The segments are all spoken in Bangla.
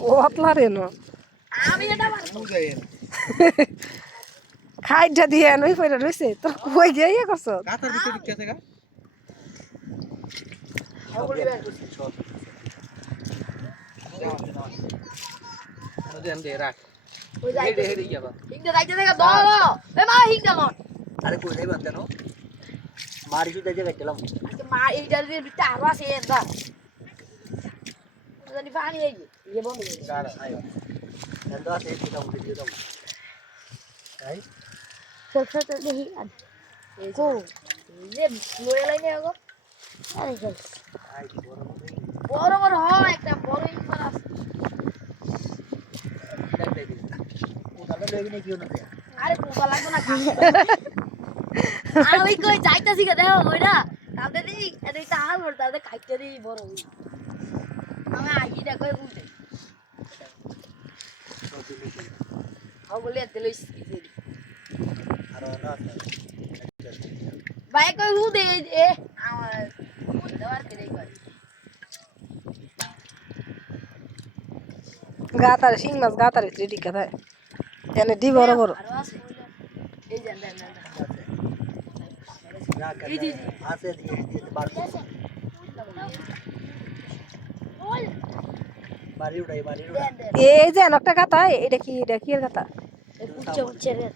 ও অতলা রে না আমি এটা পারবো খাইটা দিয়ে নই পয়রা রইছে তোর কই গিয়ে করছ কাতার ভিতরে ঢুকতে আছে গা ওগুলি বের করছি সব দেন দে রাখ ওই যাই হেডে হেডে যাবা হিংটা যাইতে দেখা দাও এ মা হিংটা লন আরে কই যাই বাদ দেন মারি শুধু জায়গায় গেলাম আজকে মা এইটার দিয়ে বিটা আরো আছে এদা জানি পানি এই যে বন্ধ করে দাঁড়া আয়ো দেন তো আছে এটা উঠে দিয়ে দাও তাই চল চল চল দেখি কো যে লয়ে লাইনে আগো আরে চল আই বড় বড় বড় হয় একটা বড় ইমার আছে দেখ দেখ ওটা লেগে নে কিও না আরে কোবা লাগবে না খাও আমি কই যাইতাছি কে দেখো ওইটা তাতে দি এটা তাহাল বড় তাতে কাইতে দি বড় হই আমি আইটা কই বুঝে হাও বলে এত লইস আর না ভাই কই বুঝে এ আমার দেওয়ার কে দেই কই গাতারে শিং মাছ গাতারে রেডি কাথায় এনে দি বড় বড় আরো আছে এই জান দেন দেন না এই জি আছে দিয়ে বার বাড়ি উড়াই বাড়ি উড়াই দেন দেন এই যে একটা গাতা এটা কি এর গাতা উচ্চে উচ্চে রে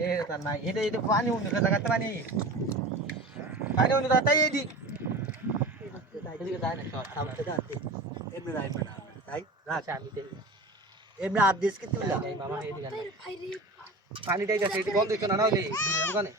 এ তা নাই এটা এটা পানি উনি কথা কথা পানি পানি উনি কথা এই দি এদিকে যায় না সামনে দাঁতে এমনি রাইবে না তাই আচ্ছা আমি দেখি এমনি আদেশ কি তুইলা এই মামা এদিকে ভাই রে পানি দেই যাচ্ছে এটি বন্ধ হইতো না না হইলে দোকানে